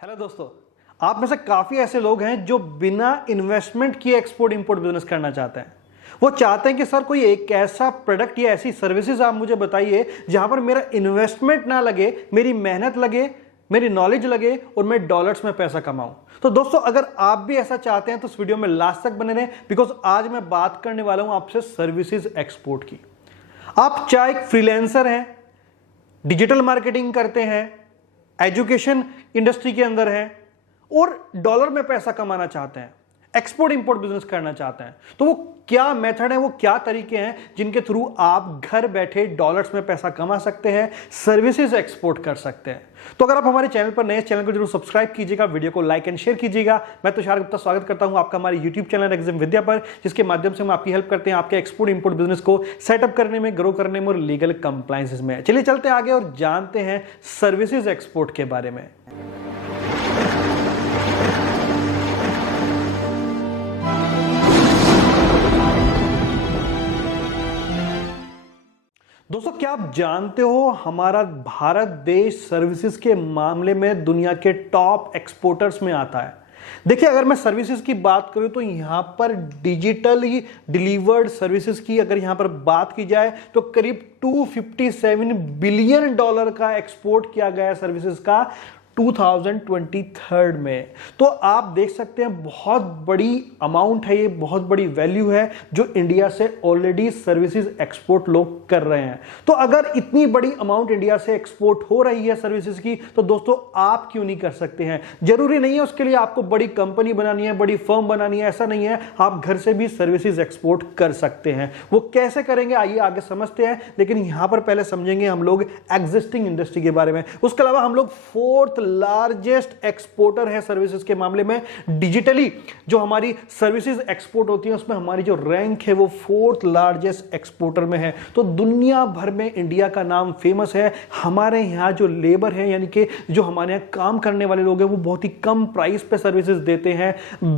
Hello दोस्तों, आप में से काफ़ी ऐसे लोग हैं जो बिना इन्वेस्टमेंट किए एक्सपोर्ट इंपोर्ट बिजनेस करना चाहते हैं। वो चाहते हैं कि सर कोई एक ऐसा प्रोडक्ट या ऐसी सर्विसेज आप मुझे बताइए जहां पर मेरा इन्वेस्टमेंट ना लगे, मेरी मेहनत लगे, मेरी नॉलेज लगे और मैं डॉलर्स में पैसा कमाऊं। तो दोस्तों, अगर आप भी ऐसा चाहते हैं तो इस वीडियो में लास्ट तक बने रहें, बिकॉज आज मैं बात करने वाला हूं आपसे सर्विसेज एक्सपोर्ट की। आप चाहे एक फ्रीलांसर हैं, डिजिटल मार्केटिंग करते हैं, एजुकेशन इंडस्ट्री के अंदर है और डॉलर में पैसा कमाना चाहते हैं, एक्सपोर्ट इंपोर्ट बिजनेस करना चाहते हैं, तो वो क्या मेथड है, वो क्या तरीके हैं जिनके थ्रू आप घर बैठे डॉलर्स में पैसा कमा सकते हैं, सर्विसेज एक्सपोर्ट कर सकते हैं। तो अगर आप हमारे चैनल पर नए, चैनल को जरूर सब्सक्राइब कीजिएगा, वीडियो को लाइक एंड शेयर कीजिएगा। मैं तुषार गुप्ता स्वागत करता हूं आपका हमारे यूट्यूब चैनल एग्जाम विद्या पर, जिसके माध्यम से हम आपकी हेल्प करते हैं आपके एक्सपोर्ट इंपोर्ट बिजनेस को सेटअप करने में, ग्रो करने में और लीगल कंप्लायंसेस में। चलिए चलते हैं आगे और जानते हैं सर्विसेज एक्सपोर्ट के बारे में। दोस्तों, क्या आप जानते हो हमारा भारत देश सर्विसेज के मामले में दुनिया के टॉप एक्सपोर्टर्स में आता है। देखिए, अगर मैं सर्विसेज की बात करूं तो यहां पर डिजिटली डिलीवर्ड सर्विसेज की अगर यहां पर बात की जाए तो करीब $257 बिलियन का एक्सपोर्ट किया गया है सर्विसेज का 2023 में। तो आप देख सकते हैं बहुत बड़ी अमाउंट है, ये बहुत बड़ी वैल्यू है जो इंडिया से ऑलरेडी सर्विसेज एक्सपोर्ट लोग कर रहे हैं। तो अगर इतनी बड़ी अमाउंट इंडिया से एक्सपोर्ट हो रही है सर्विसेज की, तो दोस्तों आप क्यों नहीं कर सकते हैं। जरूरी नहीं है उसके लिए आपको बड़ी कंपनी बनानी है, बड़ी फर्म बनानी है, ऐसा नहीं है। आप घर से भी सर्विसेज एक्सपोर्ट कर सकते हैं। वो कैसे करेंगे आइए आगे समझते हैं, लेकिन यहां पर पहले समझेंगे हम लोग एग्जिस्टिंग इंडस्ट्री के बारे में। उसके अलावा हम लोग फोर्थ लार्जेस्ट एक्सपोर्टर है सर्विसेज के मामले में। डिजिटली जो हमारी सर्विसेज एक्सपोर्ट होती है उसमें हमारी जो रैंक है वो फोर्थ लार्जेस्ट एक्सपोर्टर में है। तो दुनिया भर में इंडिया का नाम फेमस है। हमारे यहां जो लेबर है, यानी कि जो हमारे यहां काम करने वाले लोग हैं, वो बहुत ही कम प्राइस पे सर्विसेज देते हैं,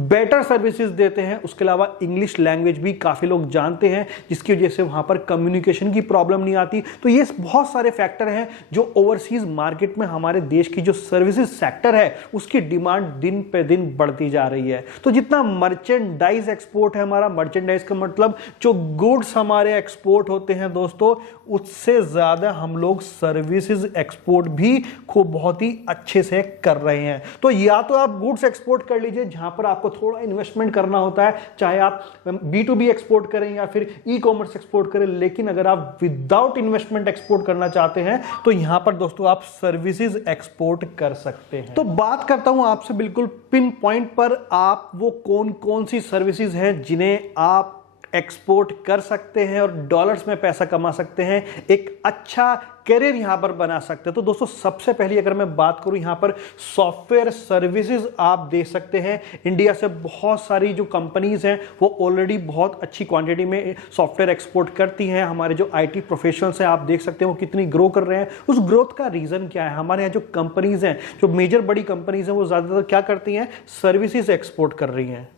बेटर सर्विसेज देते हैं। उसके अलावा इंग्लिश लैंग्वेज भी काफी लोग जानते हैं, जिसकी वजह से वहां पर कम्युनिकेशन की प्रॉब्लम नहीं आती। तो ये बहुत सारे फैक्टर हैं जो ओवरसीज मार्केट में हमारे देश की जो सर्विसेज सेक्टर है उसकी डिमांड दिन पे दिन बढ़ती जा रही है। तो जितना मर्चेंडाइज एक्सपोर्ट है हमारा, मर्चेंडाइज का मतलब जो गुड्स हमारे एक्सपोर्ट होते हैं दोस्तों, उससे ज्यादा हम लोग सर्विसेज एक्सपोर्ट भी खूब बहुत ही अच्छे से कर रहे हैं। तो या तो आप गुड्स एक्सपोर्ट कर लीजिए जहां पर आपको थोड़ा इन्वेस्टमेंट करना होता है, चाहे आप B2B एक्सपोर्ट करें या फिर ई-कॉमर्स एक्सपोर्ट करें। लेकिन अगर आप विदाउट इन्वेस्टमेंट एक्सपोर्ट करना चाहते हैं तो यहां पर दोस्तों आप सर्विसेज एक्सपोर्ट कर सकते हैं। तो बात करता हूं आपसे बिल्कुल पिन पॉइंट पर, आप वो कौन कौन सी सर्विसेज हैं जिन्हें आप एक्सपोर्ट कर सकते हैं और डॉलर्स में पैसा कमा सकते हैं, एक अच्छा करियर यहां पर बना सकते हैं। तो दोस्तों, सबसे पहले अगर मैं बात करूं यहां पर सॉफ्टवेयर सर्विसेज आप दे सकते हैं। इंडिया से बहुत सारी जो कंपनीज हैं वो ऑलरेडी बहुत अच्छी क्वांटिटी में सॉफ्टवेयर एक्सपोर्ट करती हैं। हमारे जो IT प्रोफेशनल्स हैं आप देख सकते हैं वो कितनी ग्रो कर रहे हैं। उस ग्रोथ का रीजन क्या है? हमारे यहाँ जो कंपनीज हैं, जो मेजर बड़ी कंपनीज हैं, वो ज्यादातर क्या करती हैं? सर्विसेज एक्सपोर्ट कर रही हैं।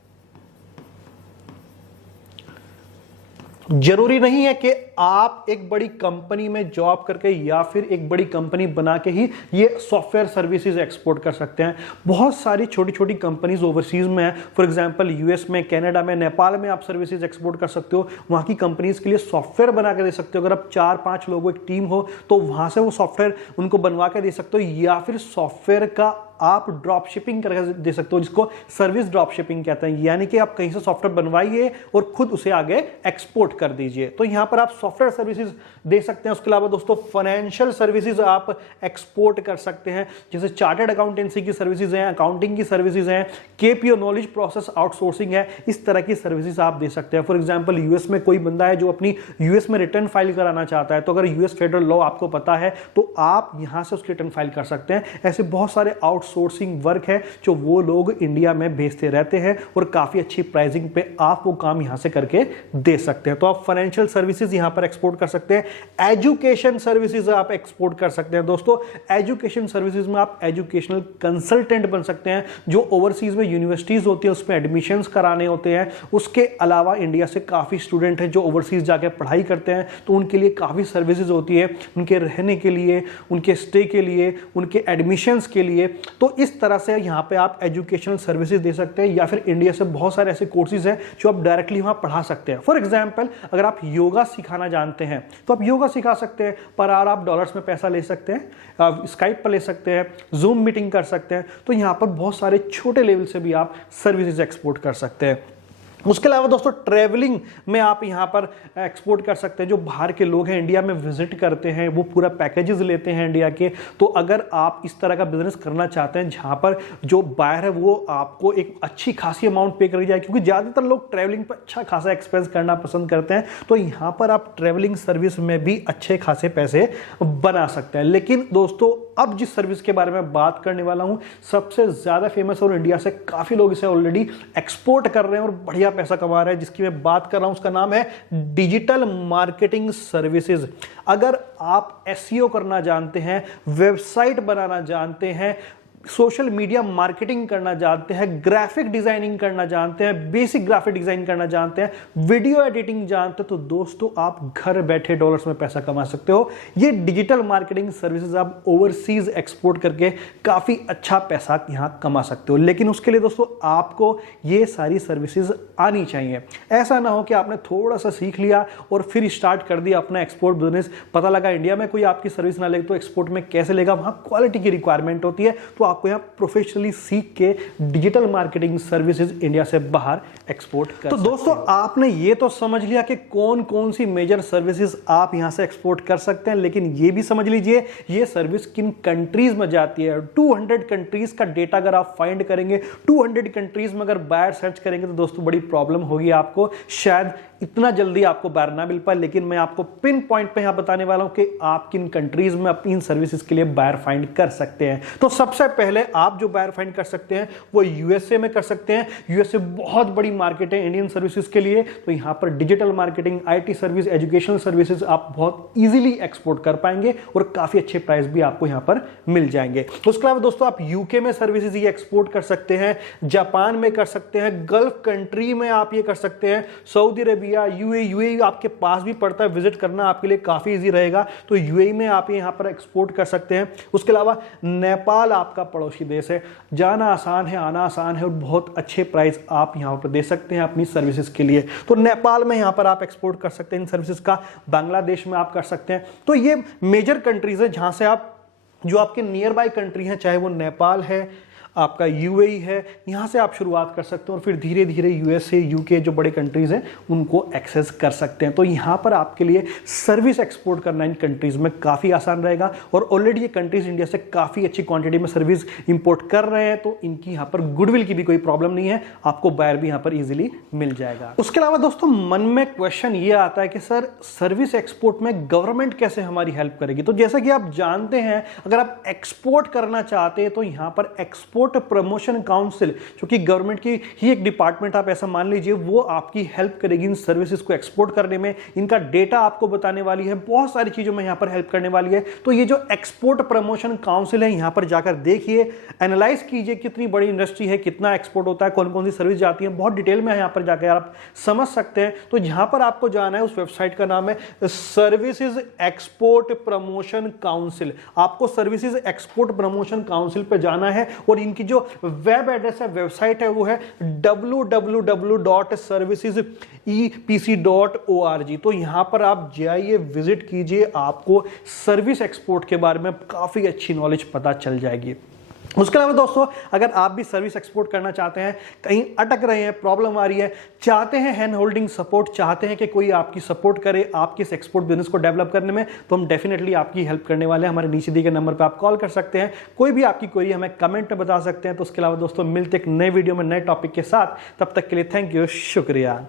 जरूरी नहीं है कि आप एक बड़ी कंपनी में जॉब करके या फिर एक बड़ी कंपनी बना के ही ये सॉफ्टवेयर सर्विसेज एक्सपोर्ट कर सकते हैं। बहुत सारी छोटी छोटी कंपनीज ओवरसीज में है। फॉर एग्जांपल US में, कनाडा में, नेपाल में आप सर्विसेज एक्सपोर्ट कर सकते हो। वहां की कंपनीज के लिए सॉफ्टवेयर बना के दे सकते हो। अगर आप 4-5 लोगों एक टीम हो तो वहां से वो सॉफ्टवेयर उनको बनवा के दे सकते हो, या फिर सॉफ्टवेयर का आप ड्रॉप शिपिंग करके दे सकते हो, जिसको सर्विस ड्रॉप शिपिंग कहते हैं। यानी कि आप कहीं से सॉफ्टवेयर बनवाइए और खुद उसे आगे एक्सपोर्ट कर दीजिए। तो यहां पर आप सॉफ्टवेयर सर्विसेज दे सकते हैं। उसके अलावा दोस्तों फाइनेंशियल सर्विसेज आप एक्सपोर्ट कर सकते हैं, जैसे चार्टर्ड अकाउंटेंसी की सर्विसेज हैं, अकाउंटिंग की सर्विसेज हैं, KPO नॉलेज प्रोसेस आउटसोर्सिंग है, इस तरह की सर्विसेज आप दे सकते हैं। फॉर एग्जाम्पल US में कोई बंदा है जो अपनी US में रिटर्न फाइल कराना चाहता है, तो अगर US फेडरल लॉ आपको पता है तो आप यहां से उसकी रिटर्न फाइल कर सकते हैं। ऐसे बहुत सारे आउटसोर्सिंग वर्क है जो वो लोग इंडिया में भेजते रहते हैं और काफी अच्छी प्राइसिंग पे आप वो काम यहां से करके दे सकते हैं। तो आप फाइनेंशियल सर्विसेज यहां पर एक्सपोर्ट कर सकते हैं। एजुकेशन सर्विसेज आप एक्सपोर्ट कर सकते हैं। दोस्तों, एजुकेशन सर्विसेज में आप एजुकेशनल कंसल्टेंट बन सकते हैं। जो ओवरसीज में यूनिवर्सिटीज होती है उसमें एडमिशंस कराने होते हैं। उसके अलावा इंडिया से काफी स्टूडेंट हैं जो ओवरसीज जाकर पढ़ाई करते हैं, तो उनके लिए काफी सर्विसेज होती है, उनके रहने के लिए, उनके स्टे के लिए, उनके एडमिशंस के लिए। तो इस तरह से यहाँ पे आप एजुकेशनल सर्विसेज दे सकते हैं, या फिर इंडिया से बहुत सारे ऐसे कोर्सेज हैं जो आप डायरेक्टली वहाँ पढ़ा सकते हैं। फॉर एग्जाम्पल, अगर आप योगा सिखाना जानते हैं तो आप योगा सिखा सकते हैं, पर आवर आप डॉलर्स में पैसा ले सकते हैं, आप स्काइप पर ले सकते हैं, जूम मीटिंग कर सकते हैं। तो यहाँ पर बहुत सारे छोटे लेवल से भी आप सर्विसेज एक्सपोर्ट कर सकते हैं। उसके अलावा दोस्तों ट्रैवलिंग में आप यहाँ पर एक्सपोर्ट कर सकते हैं। जो बाहर के लोग हैं इंडिया में विजिट करते हैं वो पूरा पैकेजेस लेते हैं इंडिया के। तो अगर आप इस तरह का बिजनेस करना चाहते हैं जहाँ पर जो बायर है वो आपको एक अच्छी खासी अमाउंट पे करी जाए, क्योंकि ज़्यादातर लोग ट्रैवलिंग पर अच्छा खासा एक्सपेंस करना पसंद करते हैं, तो यहाँ पर आप ट्रैवलिंग सर्विस में भी अच्छे खासे पैसे बना सकते हैं। लेकिन दोस्तों अब जिस सर्विस के बारे में बात करने वाला हूँ सबसे ज़्यादा फेमस और इंडिया से काफ़ी लोग इसे ऑलरेडी एक्सपोर्ट कर रहे हैं और बढ़िया पैसा कमा रहे हैं, जिसकी मैं बात कर रहा हूं उसका नाम है डिजिटल मार्केटिंग सर्विसेज। अगर आप एसईओ करना जानते हैं, वेबसाइट बनाना जानते हैं, सोशल मीडिया मार्केटिंग करना जानते हैं, ग्राफिक डिजाइनिंग करना जानते हैं, बेसिक ग्राफिक डिजाइन करना जानते हैं, वीडियो एडिटिंग जानते हैं, तो दोस्तों आप घर बैठे डॉलर्स में पैसा कमा सकते हो। ये डिजिटल मार्केटिंग सर्विसेज आप ओवरसीज एक्सपोर्ट करके काफी अच्छा पैसा यहां कमा सकते हो। लेकिन उसके लिए दोस्तों आपको ये सारी सर्विसेज आनी चाहिए। ऐसा ना हो कि आपने थोड़ा सा सीख लिया और फिर स्टार्ट कर दिया अपना एक्सपोर्ट बिजनेस, पता लगा इंडिया में कोई आपकी सर्विस ना लेगा तो एक्सपोर्ट में कैसे लेगा, वहां क्वालिटी की रिक्वायरमेंट होती है। तो आपको यहां प्रोफेशनली सीख के डिजिटल मार्केटिंग सर्विसेज इंडिया से बाहर एक्सपोर्ट कर सकते हैं। तो दोस्तों आपने ये तो समझ लिया कि कौन कौन सी मेजर सर्विसेज आप यहां से एक्सपोर्ट कर सकते हैं, लेकिन ये भी समझ लीजिए ये सर्विस किन कंट्रीज में जाती है। 200 कंट्रीज का डेटा अगर आप फाइंड करेंगे, 200 कंट्रीज में अगर बायर सर्च करेंगे तो दोस्तों बड़ी प्रॉब्लम होगी आपको, शायद इतना जल्दी आपको बायर ना मिल पाए। लेकिन मैं आपको पिन पॉइंट पे यहां बताने वाला हूं कि आप किन कंट्रीज में अपनी इन सर्विसेज के लिए बायर फाइंड कर सकते हैं। तो सबसे पहले आप जो बायर फाइंड कर सकते हैं वो यूएसए में कर सकते हैं। यूएसए बहुत बड़ी मार्केट है इंडियन सर्विसेज के लिए, तो यहां पर digital marketing, IT service, educational services आप बहुत इजीली एक्सपोर्ट कर पाएंगे और काफी अच्छे प्राइस भी आपको यहां पर मिल जाएंगे। उसके अलावा दोस्तों आप यूके में सर्विसेज ये एक्सपोर्ट कर सकते हैं, जापान में कर सकते हैं, गल्फ कंट्री में आप ये कर सकते हैं, सऊदी अरेबिया, यूएई आपके पास भी पड़ता है, विजिट करना आपके लिए काफी इजी रहेगा, तो यूएई में आप यहां पर एक्सपोर्ट कर सकते हैं। उसके अलावा नेपाल आपका पड़ोसी देश है, जाना आसान है, आना आसान है और बहुत अच्छे प्राइस आप यहां पर दे सकते हैं अपनी सर्विसेज के लिए। तो नेपाल में यहां पर आप एक्सपोर्ट कर सकते हैं इन सर्विसेज का, बांग्लादेश में आप कर सकते हैं। तो ये मेजर कंट्रीज है जहां से आप, जो आपके नियर बाय कंट्री हैं, चाहे वो नेपाल है, आपका यूएई है, यहां से आप शुरुआत कर सकते हैं और फिर धीरे धीरे यूएसए, यूके जो बड़े कंट्रीज हैं उनको एक्सेस कर सकते हैं। तो यहां पर आपके लिए सर्विस एक्सपोर्ट करना इन कंट्रीज में काफी आसान रहेगा और ऑलरेडी ये कंट्रीज इंडिया से काफी अच्छी क्वांटिटी में सर्विस इंपोर्ट कर रहे हैं, तो इनकी यहां पर गुडविल की भी कोई प्रॉब्लम नहीं है, आपको बायर भी यहां पर इजीली मिल जाएगा। उसके अलावा दोस्तों मन में क्वेश्चन ये आता है कि सर सर्विस एक्सपोर्ट में गवर्नमेंट कैसे हमारी हेल्प करेगी। तो जैसा कि आप जानते हैं अगर आप एक्सपोर्ट करना चाहते हैं तो यहां पर एक्सपोर्ट प्रमोशन काउंसिल, जो कि गवर्नमेंट की ही एक डिपार्टमेंट आप ऐसा मान लीजिए, वो आपकी हेल्प करेगी इन सर्विसेज को एक्सपोर्ट करने में। इनका डेटा आपको बताने वाली है, बहुत सारी चीजों में यहां पर हेल्प करने वाली है। तो ये जो एक्सपोर्ट प्रमोशन काउंसिल है यहां पर जाकर देखिए, एनालाइज कीजिए कितनी बड़ी इंडस्ट्री है, कितना एक्सपोर्ट होता है, कौन कौन सी सर्विस जाती है, बहुत डिटेल में यहां पर जाकर आप समझ सकते हैं। तो जहां पर आपको जाना है उस वेबसाइट का नाम है सर्विसेज एक्सपोर्ट प्रमोशन काउंसिल। आपको सर्विसेज एक्सपोर्ट प्रमोशन काउंसिल पे जाना है और इनकी जो वेब एड्रेस है, वेबसाइट है, वो है www.servicesepc.org। तो यहां पर आप जाइए, विजिट कीजिए, आपको सर्विस एक्सपोर्ट के बारे में काफी अच्छी नॉलेज पता चल जाएगी। उसके अलावा दोस्तों अगर आप भी सर्विस एक्सपोर्ट करना चाहते हैं, कहीं अटक रहे हैं, प्रॉब्लम आ रही है, चाहते हैं हैंड होल्डिंग सपोर्ट, चाहते हैं कि कोई आपकी सपोर्ट करे आपके इस एक्सपोर्ट बिजनेस को डेवलप करने में, तो हम डेफिनेटली आपकी हेल्प करने वाले हैं। हमारे नीचे दिए गए नंबर पर आप कॉल कर सकते हैं, कोई भी आपकी क्वेरी हमें कमेंट में बता सकते हैं। तो उसके अलावा दोस्तों मिलते एक नए वीडियो में नए टॉपिक के साथ, तब तक के लिए थैंक यू, शुक्रिया।